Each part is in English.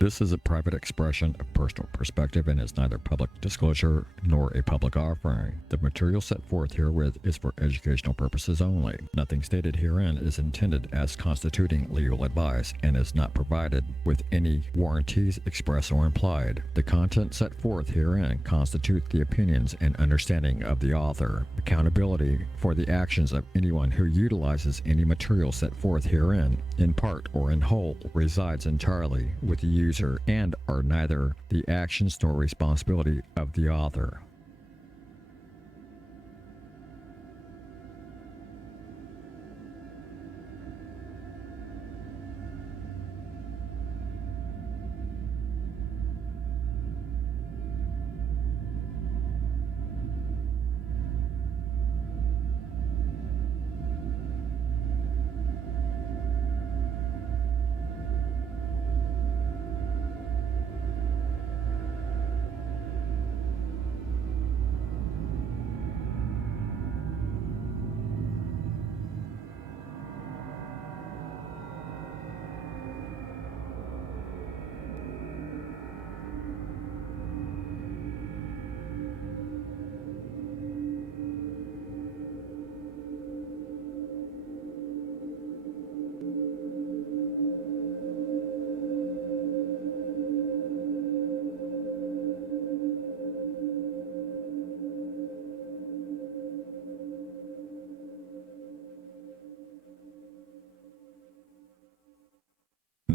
This is a private expression of personal perspective and is neither public disclosure nor a public offering. The material set forth herewith is for educational purposes only. Nothing stated herein is intended as constituting legal advice and is not provided with any warranties express or implied. The content set forth herein constitute the opinions and understanding of the author. Accountability for the actions of anyone who utilizes any material set forth herein, in part or in whole, resides entirely with the user and are neither the actions nor responsibility of the author.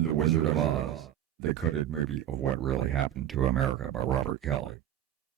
The Wizard of Oz, the coded movie of what really happened to America by Robert Kelly.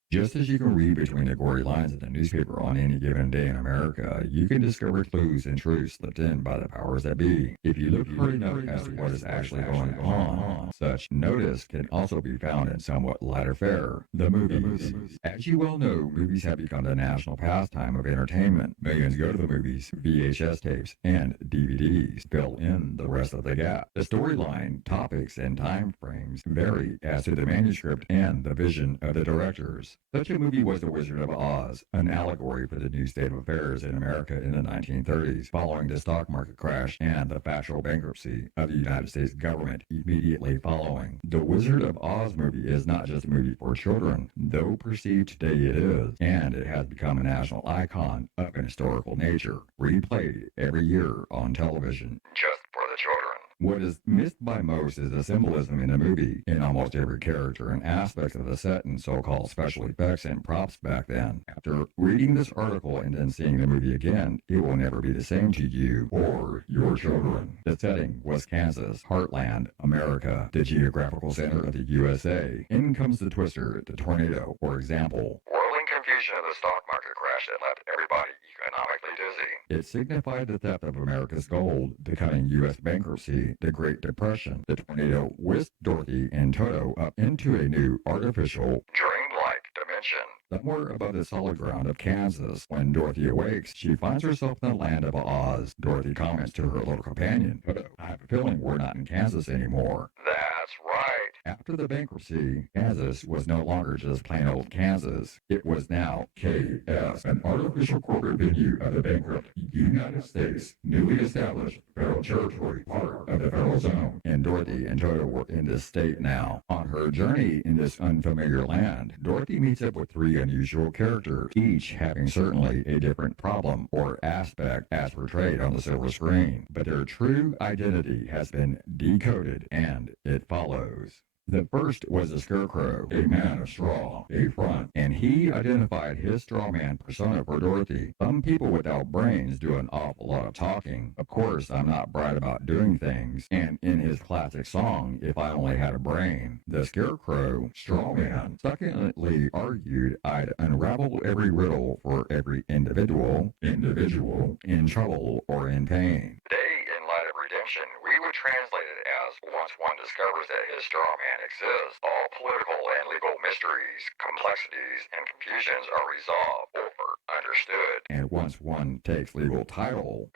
Just as you can read between the gory lines of the newspaper on any given day in America, you can discover clues and truths slipped in by the powers that be. If you look hard enough as to what is actually going on, such notice can also be found in somewhat lighter fare. The movies. As you well know, movies have become the national pastime of entertainment. Millions go to the movies, VHS tapes, and DVDs fill in the rest of the gap. The storyline, topics, and time frames vary as to the manuscript and the vision of the directors. Such a movie was The Wizard of Oz, an allegory for the new state of affairs in America in the 1930s, following the stock market crash and the factual bankruptcy of the United States government immediately following. The Wizard of Oz movie is not just a movie for children, though perceived today it is, and it has become a national icon of an historical nature, replayed every year on television. Just for the children. What is missed by most is the symbolism in the movie, in almost every character and aspect of the set and so-called special effects and props back then. After reading this article and then seeing the movie again, it will never be the same to you or your children. The setting was Kansas, Heartland, America, the geographical center of the USA. In comes the twister, the tornado, for example. Whirling confusion of the stock market crash that left everybody economically dizzy. It signified the theft of America's gold, the coming U.S. bankruptcy, the Great Depression. The tornado whisked Dorothy and Toto up into a new artificial, dreamlike dimension. Somewhere above the solid ground of Kansas. When Dorothy awakes, she finds herself in the land of Oz. Dorothy comments to her little companion, Toto, I have a feeling we're not in Kansas anymore. That's right. After the bankruptcy, Kansas was no longer just plain old Kansas. It was now KS, an artificial corporate venue of the bankrupt United States, newly established federal territory, part of the federal zone. And Dorothy and Toto were in this state now. On her journey in this unfamiliar land, Dorothy meets up with three unusual characters, each having certainly a different problem or aspect as portrayed on the silver screen. But their true identity has been decoded, and it follows. The first was a scarecrow, a man of straw, a front, and he identified his straw man persona for Dorothy. Some people without brains do an awful lot of talking. Of course, I'm not bright about doing things, and in his classic song, If I Only Had a Brain, the scarecrow, straw man, succinctly argued I'd unravel every riddle for every individual in trouble or in pain. Today, in light of redemption, we would translate it as once one discovers that his straw man exists, all political and legal mysteries, complexities, and confusions are resolved or understood. And once one takes legal control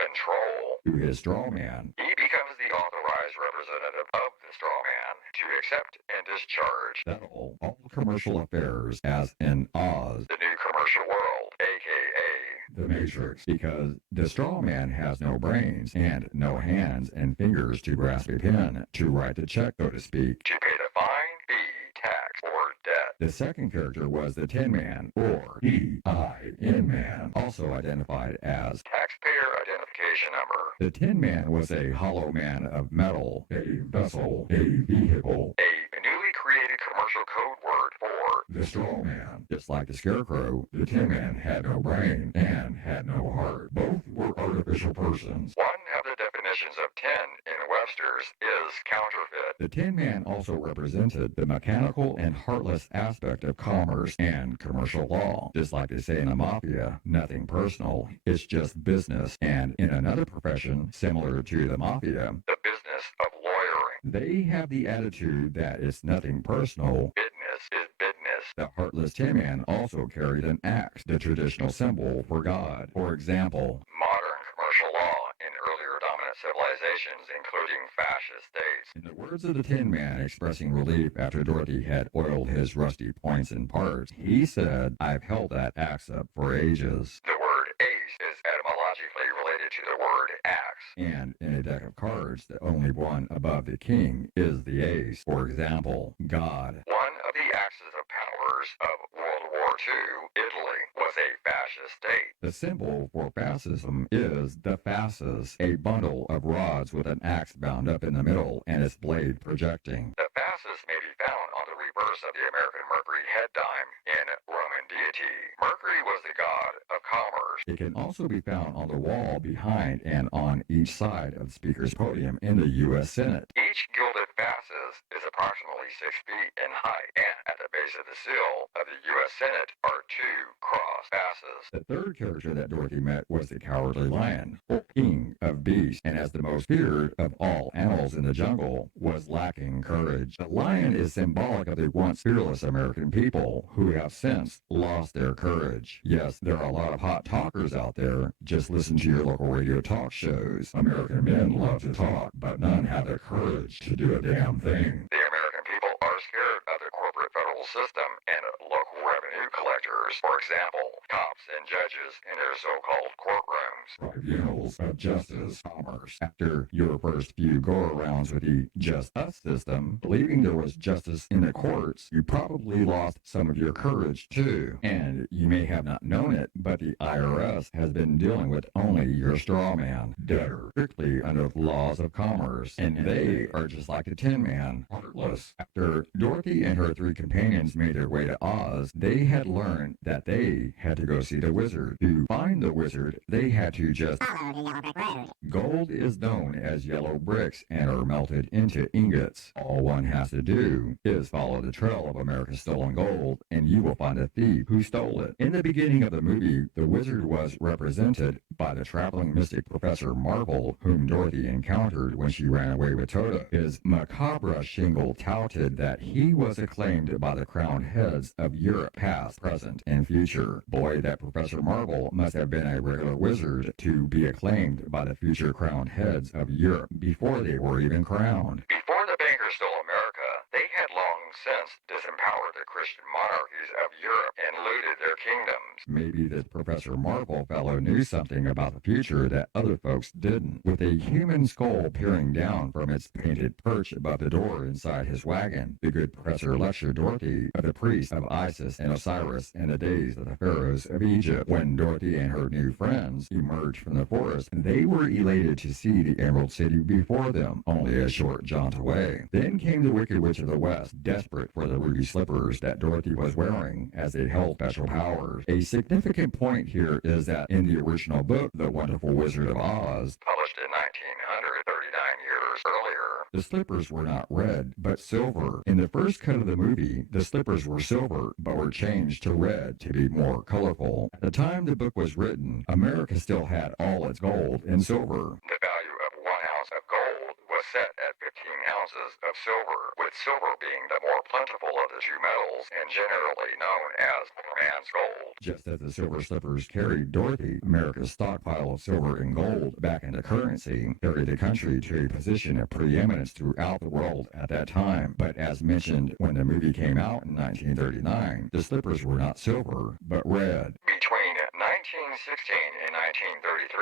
to his straw man, he becomes the authorized representative of the straw man to accept and discharge settle all commercial affairs as in Oz, the new commercial world, aka the Matrix, because the straw man has no brains and no hands and fingers to grasp a pen, to write the check, so to speak, to pay the fine, The second character was the Tin Man, or T-I-N Man, also identified as Taxpayer Identification Number. The Tin Man was a hollow man of metal, a vessel, a vehicle, a newly created commercial code word for the straw man. Just like the Scarecrow, the Tin Man had no brain and had no heart. Both were artificial persons. One of the definitions of tin in Webster's is counterfeit. The Tin Man also represented the mechanical and heartless aspect of commerce and commercial law. Just like they say in the mafia, nothing personal, it's just business. And in another profession similar to the mafia, the business of lawyering, they have the attitude that it's nothing personal. Business is business. The heartless Tin Man also carried an axe, the traditional symbol for God. For example, modern commercial law in earlier dominant civilizations, including fascist states. In the words of the Tin Man expressing relief after Dorothy had oiled his rusty points and parts, he said, "I've held that axe up for ages." The word ace is etymologically related to the word axe. And in a deck of cards, the only one above the king is the ace. For example, God. One of the axes of powers of World War II, Italy, was a fascist state. The symbol for fascism is the fasces, a bundle of rods with an axe bound up in the middle and its blade projecting. The fasces may be found on the reverse of the American Mercury head dime in Roman deity. Mercury was the god of commerce. It can also be found on the wall behind and on each side of the speaker's podium in the U.S. Senate. Each gilded fasces is approximately 6 feet in height, and at the base of the sill of the U.S. Senate are 2 cross fasces. The third character that Dorothy met was the Cowardly Lion, or king of beasts, and as the most feared of all animals in the jungle, was lacking courage. The lion is symbolic of the once fearless American people who have since lost their courage. Yes, there are a lot of hot talkers out there. Just listen to your local radio talk shows. American men love to talk, but none have the courage to do a damn thing. The American people are scared of the corporate federal system and local revenue collectors. For example, cops and judges in their so-called courtrooms. Tribunals of justice, commerce. After your first few go-arounds with the Just Us system, believing there was justice in the courts, you probably lost some of your courage too. And you may have not known it, but the IRS has been dealing with only your straw man, debtor, strictly under the laws of commerce. And they are just like the Tin Man, heartless. After Dorothy and her 3 companions made their way to Oz, they had learned that they had to go see the wizard. To find the wizard, they had to just follow the yellow brick road. Gold is known as yellow bricks and are melted into ingots. All one has to do is follow the trail of America's stolen gold, and you will find a thief who stole it. In the beginning of the movie, the wizard was represented by the traveling mystic Professor Marvel, whom Dorothy encountered when she ran away with Toto. His macabre shingle touted that he was acclaimed by the crowned heads of Europe past, present, and future. Boy, that Professor Marvel must have been a regular wizard to be acclaimed by the future crowned heads of Europe before they were even crowned. Before the bankers stole America, they had long since disempowered the Christian monarchies of Europe and looted their kingdoms. Maybe this Professor Marvel fellow knew something about the future that other folks didn't. With a human skull peering down from its painted perch above the door inside his wagon, the good professor lectured Dorothy of the priests of Isis and Osiris and the days of the pharaohs of Egypt. When Dorothy and her new friends emerged from the forest, they were elated to see the Emerald City before them, only a short jaunt away. Then came the Wicked Witch of the West, desperate for the ruby slippers that Dorothy was wearing, as they held special powers. A significant point here is that in the original book, The Wonderful Wizard of Oz, published in 1939 years earlier, the slippers were not red, but silver. In the first cut of the movie, the slippers were silver, but were changed to red to be more colorful. At the time the book was written, America still had all its gold in silver. The value of 1 ounce of gold was set at 15 ounces of silver, with silver being the more plentiful of the 2 metals and generally known as poor man's gold. Just as the silver slippers carried Dorothy, America's stockpile of silver and gold back into currency carried the country to a position of preeminence throughout the world at that time. But as mentioned, when the movie came out in 1939, the slippers were not silver, but red. Between 1916 and 1933,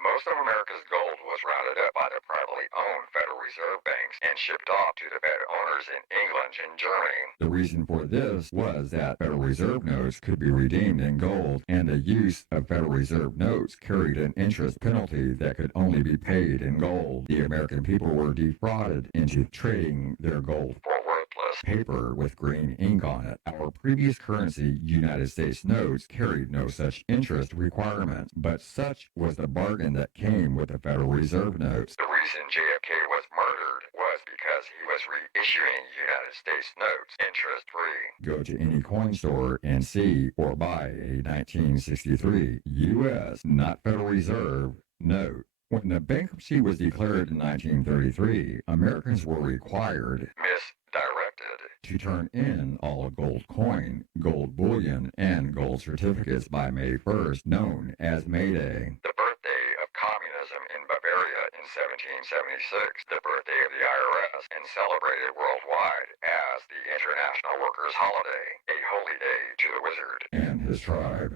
most of America's gold was rounded up by the privately owned Federal Reserve banks and shipped off to the Fed owners in England and Germany. The reason for this was that Federal Reserve notes could be redeemed in gold, and the use of Federal Reserve notes carried an interest penalty that could only be paid in gold. The American people were defrauded into trading their gold for worthless paper with green ink on it. Our previous currency, United States notes, carried no such interest requirements, but such was the bargain that came with the Federal Reserve notes. The reason JFK was murdered was because he was reissuing United States notes interest-free. Go to any coin store and see or buy a 1963 U.S., not Federal Reserve, note. When the bankruptcy was declared in 1933, Americans were required, misdirected, to turn in all gold coin, gold bullion, and gold certificates by May 1st, known as May Day. The birthday of communism in Bavaria in 1776, the birthday of the IRS, and celebrated worldwide as the International Workers' Holiday, a holy day to the wizard and his tribe.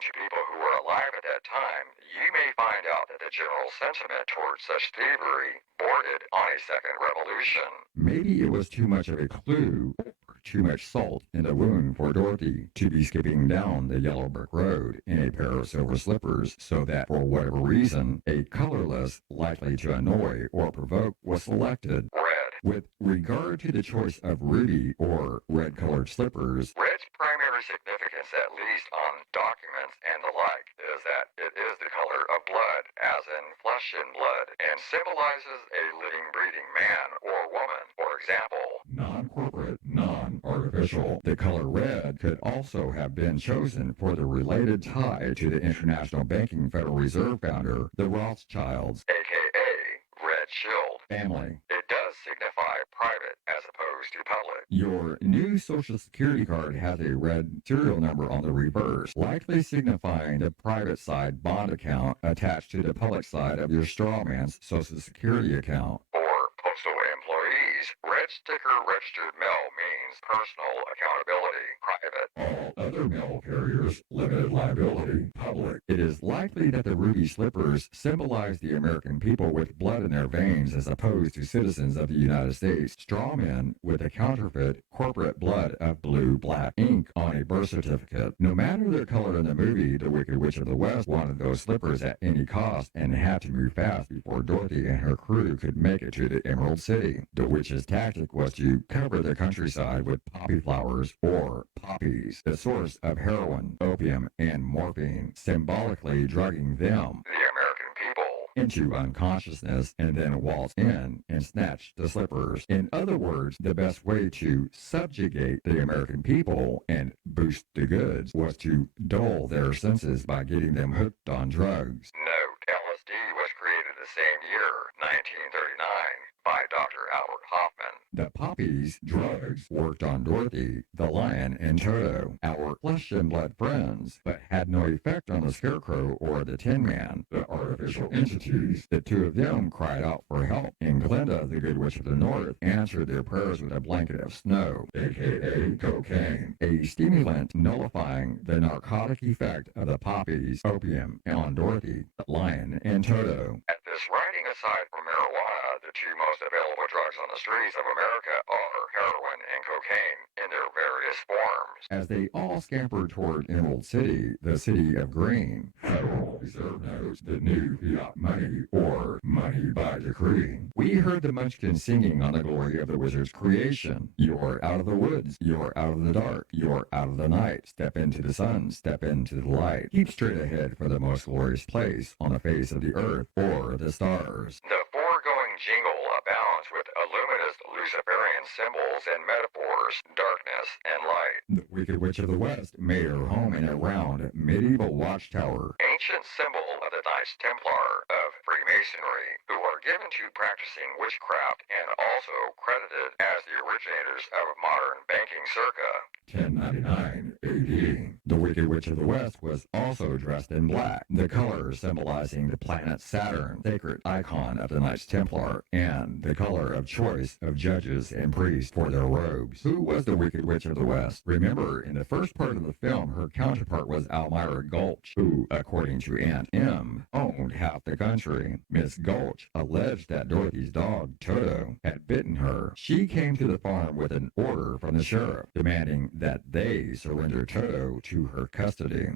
To people who were alive at that time, you may find out that the general sentiment towards such thievery bordered on a second revolution. Maybe it was too much of a clue, or too much salt in the wound for Dorothy to be skipping down the yellow brick road in a pair of silver slippers, so that for whatever reason, a colorless, likely to annoy or provoke, was selected. Red. With regard to the choice of ruby or red-colored slippers, red's primary significance, at least on documents and the like, is that it is the color of blood, as in flesh and blood, and symbolizes a living, breathing man or woman. For example, non-corporate, non-artificial. The color red could also have been chosen for the related tie to the International Banking Federal Reserve founder, the Rothschilds, aka Red Shield family. It does signify private as opposed to public. Your new Social Security card has a red serial number on the reverse, likely signifying the private side bond account attached to the public side of your strawman's Social Security account. For postal employees, red sticker registered mail means personal accountability, private. All other mail carriers, limited liability, public. It is likely that the ruby slippers symbolize the American people with blood in their veins as opposed to citizens of the United States, strawmen with a counterfeit corporate blood of blue-black ink on a birth certificate. No matter their color in the movie, the Wicked Witch of the West wanted those slippers at any cost and had to move fast before Dorothy and her crew could make it to the Emerald City. The witch's tactic was to cover the countryside with poppy flowers or poppies, the source of heroin, opium, and morphine, symbolically drugging them, the American people, into unconsciousness and then waltz in and snatch the slippers. In other words, the best way to subjugate the American people and boost the goods was to dull their senses by getting them hooked on drugs. Note, LSD was created the same year, 1939, by Dr. Albert Hoffman. The poppies, drugs, worked on Dorothy, the lion, and Toto, our flesh and blood friends, but had no effect on the Scarecrow or the Tin Man, the artificial entities. The two of them cried out for help, and Glinda, the Good Witch of the North, answered their prayers with a blanket of snow, aka cocaine, a stimulant nullifying the narcotic effect of the poppies, opium, on Dorothy, the lion, and Toto. At this writing, aside from marijuana, the two most available drugs on the streets of America are heroin and cocaine in their various forms. As they all scampered toward Emerald City, the city of green, Federal Reserve notes, the new fiat money, or money by decree, we heard the Munchkins singing on the glory of the wizard's creation. You're out of the woods, you're out of the dark, you're out of the night. Step into the sun, step into the light. Keep straight ahead for the most glorious place on the face of the earth or the stars. The foregoing jingle abounds with illuminous Luciferian symbols and metaphors, darkness and light. The Wicked Witch of the West made her home in a round medieval watchtower, ancient symbol of the Knights Templar of Freemasonry, who are given to practicing witchcraft and also credited as the originators of modern banking circa 1099 AD. The Wicked Witch Witch of the West was also dressed in black, the color symbolizing the planet Saturn, sacred icon of the Knights Templar, and the color of choice of judges and priests for their robes. Who was the Wicked Witch of the West? Remember, in the first part of the film, her counterpart was Elmira Gulch, who, according to Aunt Em, owned half the country. Miss Gulch alleged that Dorothy's dog, Toto, had bitten her. She came to the farm with an order from the sheriff, demanding that they surrender Toto to her custody.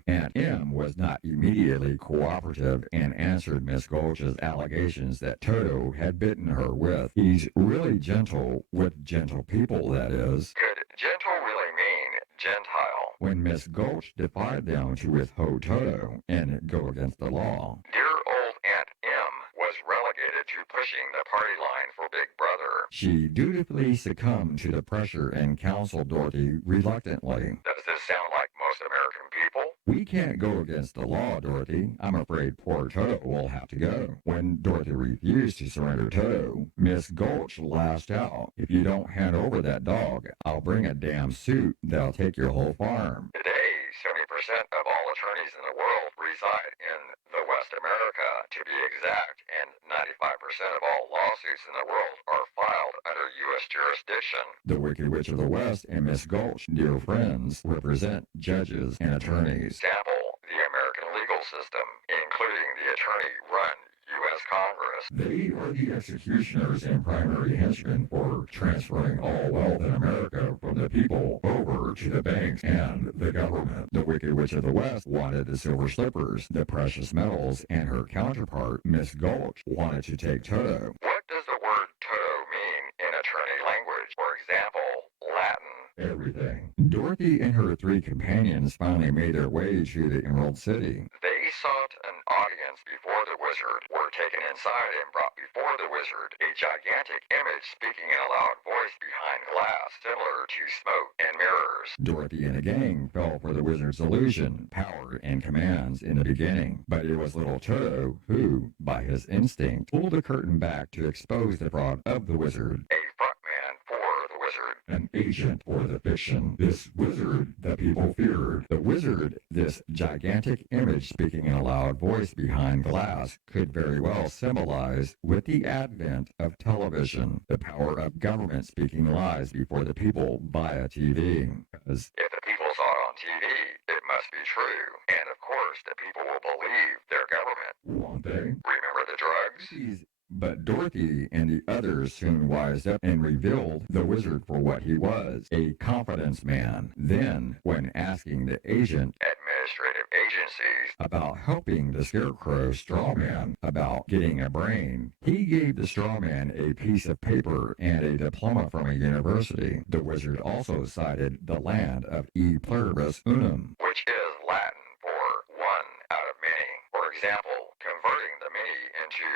Aunt Em was not immediately cooperative and answered Miss Gulch's allegations that Toto had bitten her with, "He's really gentle with gentle people, that is." Could gentle really mean Gentile? When Miss Gulch defied them to withhold Toto and go against the law, dear old Aunt Em was relegated to pushing the party line for Big Brother. She dutifully succumbed to the pressure and counseled Dorothy reluctantly. Does this sound like most American people? "We can't go against the law, Dorothy. I'm afraid poor Toto will have to go." When Dorothy refused to surrender Toto, Miss Gulch lashed out. "If you don't hand over that dog, I'll bring a damn suit that'll take your whole farm." Today, 70% of all attorneys in the world reside in the West America, to be exact, and 95% of all lawsuits in the world are filed under U.S. jurisdiction. The Wicked Witch of the West and Miss Gulch, dear friends, represent judges and attorneys. Sample the American legal system, including the attorney-run U.S. Congress. They are the executioners and primary henchmen for transferring all wealth in America from the people over to the banks and the government. The Wicked Witch of the West wanted the silver slippers, the precious metals, and her counterpart, Miss Gulch, wanted to take Toto. What does the word Toto mean in attorney language? For example, Latin. Everything. Dorothy and her three companions finally made their way to the Emerald City. They sought an audience before the wizard, were taken inside and brought before the wizard a gigantic image speaking in a loud voice behind glass, similar to smoke and mirrors. Dorothy and the gang fell for the wizard's illusion, power, and commands in the beginning, but it was little Toto who, by his instinct, pulled the curtain back to expose the fraud of the wizard. A frontman for the wizard. An agent for the fiction. This wizard the people feared. The wizard, this gigantic image speaking in a loud voice behind glass, could very well symbolize, with the advent of television, the power of government speaking lies before the people via TV. Because if the people saw it on TV, it must be true. And of course, the people will believe their government. Won't they? Remember the drugs? But Dorothy and the others soon wised up and revealed the wizard for what he was, a confidence man. Then, when asking the agent, administrative agencies, about helping the Scarecrow strawman about getting a brain, he gave the strawman a piece of paper and a diploma from a university. The wizard also cited the land of E pluribus unum, which is Latin for one out of many. For example, converting the many into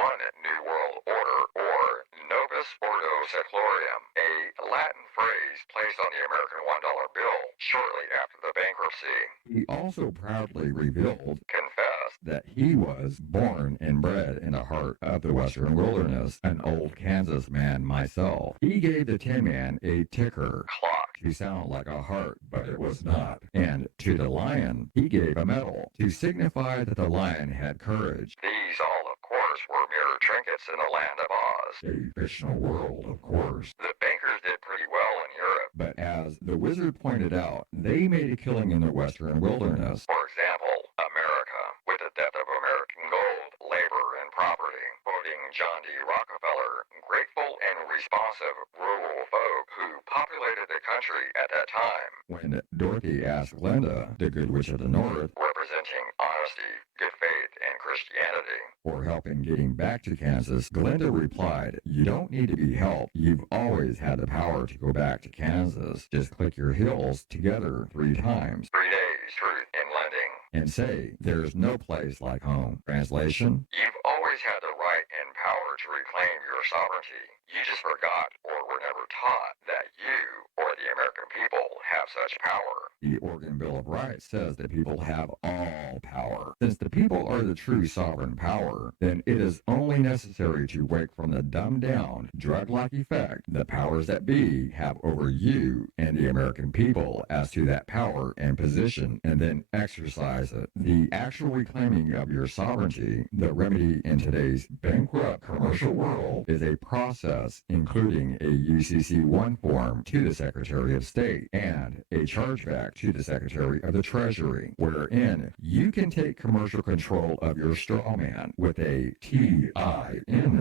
one new world order, or novus ordo seclorum, a Latin phrase placed on the American $1 bill shortly after the bankruptcy. He also proudly revealed, confessed, that he was born and bred in the heart of the western wilderness, an old Kansas man myself. He gave the Tin Man a ticker clock to sound like a heart, but it was not. And to the lion, he gave a medal to signify that the lion had courage. These all, of course, were mere trinkets in the land of Oz. A fictional world, of course. The bankers did pretty well in Europe. But as the wizard pointed out, they made a killing in the western wilderness. For example, America, with the death of American gold, labor, and property. Quoting John D. Rockefeller, grateful and responsive rural folk who populated the country at that time. When Dorothy asked Glinda, the Good Witch of the North, representing honesty, good faith, and Christianity, for help in getting back to Kansas, Glinda replied, "You don't need to be helped. You've always had the power to go back to Kansas. Just click your heels together 3 times. 3 days, truth in lending. And say, there's no place like home." Translation: you've always had the right and power to reclaim your sovereignty. You just forgot or were never taught that you or the American people have such power. The Oregon Bill of Rights says that people have all power. Since the people are the true sovereign power, then it is only necessary to wake from the dumbed-down, drug-like effect the powers that be have over you and the American people as to that power and position, and then exercise it. The actual reclaiming of your sovereignty, the remedy in today's bankrupt commercial world, is a process including a UCC-1 form to the Secretary of State and a chargeback to the Secretary of the Treasury, wherein you can take commercial control of your straw man with a TIN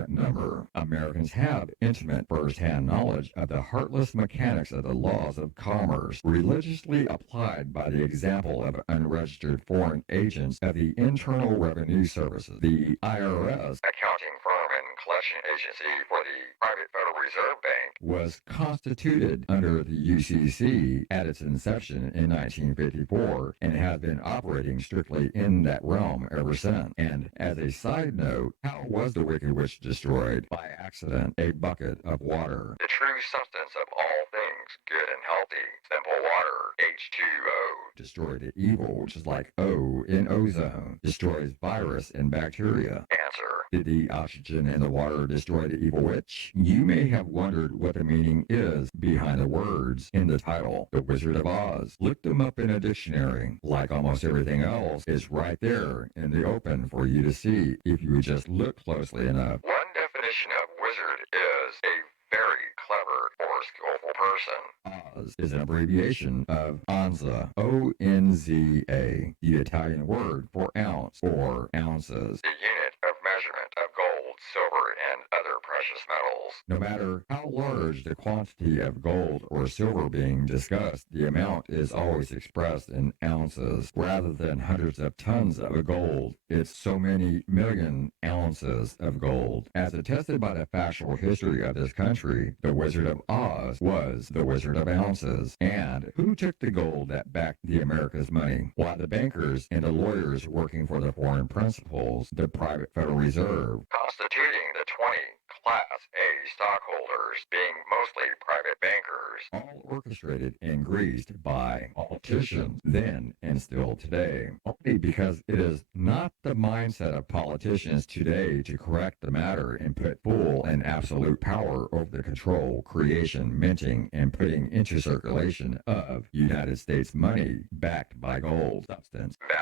number. Americans have intimate first-hand knowledge of the heartless mechanics of the laws of commerce, religiously applied by the example of unregistered foreign agents of the Internal Revenue Services, the IRS, accounting firm and collection agency for the private Federal Reserve Bank, was constituted under the UCC at its inception in 1954 and has been operating strictly in that realm ever since. And as a side note, how was the Wicked Witch destroyed? By accident, a bucket of water. The true substance of all things good and healthy, simple water, H2O. Destroy the evil, which is like O in ozone. Destroys virus and bacteria. Answer. Did the oxygen in the water destroy the evil witch? You may have wondered what the meaning is behind the words in the title, The Wizard of Oz. Look them up in a dictionary. Like almost everything else, it's right there in the open for you to see if you would just look closely enough. One definition of wizard is a very clever or skillful person. Oz is an abbreviation of Onza, O-N-Z-A, the Italian word for ounce or ounces, the unit of measurement of gold, silver, and other precious metals. No matter how large the quantity of gold or silver being discussed, the amount is always expressed in ounces rather than hundreds of tons of gold. It's so many million ounces of gold. As attested by the factual history of this country, the Wizard of Oz was the Wizard of Ounces. And who took the gold that backed the America's money? Why, the bankers and the lawyers working for the foreign principals, the private Federal Reserve, constituting the 20 Class A stockholders, being mostly private bankers, all orchestrated and greased by politicians then and still today. Only because it is not the mindset of politicians today to correct the matter and put full and absolute power over the control, creation, minting, and putting into circulation of United States money backed by gold substance value.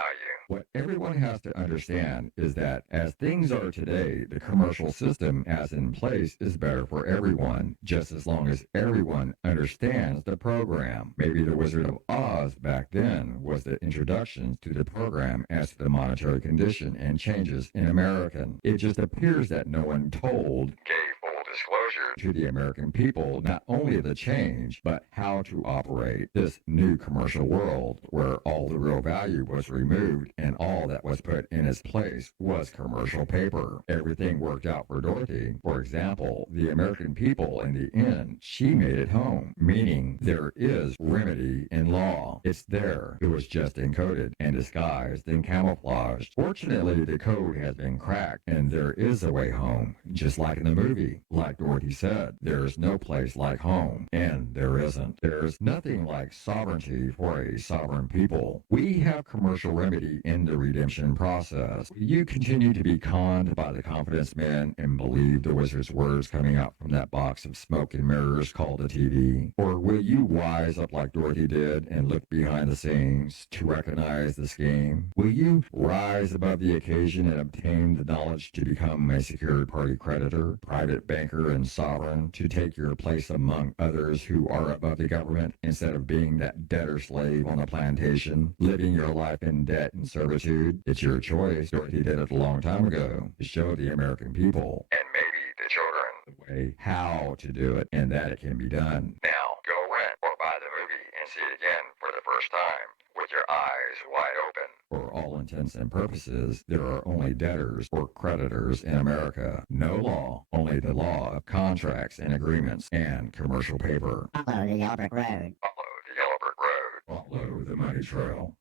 What everyone has to understand is that as things are today, the commercial system as in place is better for everyone, just as long as everyone understands the program. Maybe the Wizard of Oz back then was the introduction to the program as to the monetary condition and changes in American. It just appears that no one gave full disclosure to the American people not only the change, but how to operate this new commercial world where all the real value was removed and all that was put in its place was commercial paper. Everything worked out for Dorothy. For example, the American people in the end, she made it home, meaning there is remedy in law. It's there. It was just encoded and disguised and camouflaged. Fortunately, the code has been cracked and there is a way home, just like in the movie. Like Dorothy said, there's no place like home, and there isn't. There's nothing like sovereignty for a sovereign people. We have commercial remedy in the redemption process. You continue to be conned by the confidence men and believe the wizard's words coming out from that box of smoke and mirrors called the TV? Or will you wise up like Dorothy did and look behind the scenes to recognize the scheme? Will you rise above the occasion and obtain the knowledge to become a secured party creditor, private banker, and sovereign, to take your place among others who are above the government instead of being that debtor slave on the plantation, living your life in debt and servitude? It's your choice. Dorothy did it a long time ago to show the American people, and maybe the children, the way how to do it and that it can be done. Now, go rent or buy the movie and see it again for the first time with your eyes wide open. For all intents and purposes, there are only debtors or creditors in America. No law, only the law of contracts and agreements and commercial paper. Follow the Yellow Brick Road. Follow the Yellow Brick Road. Follow the money trail.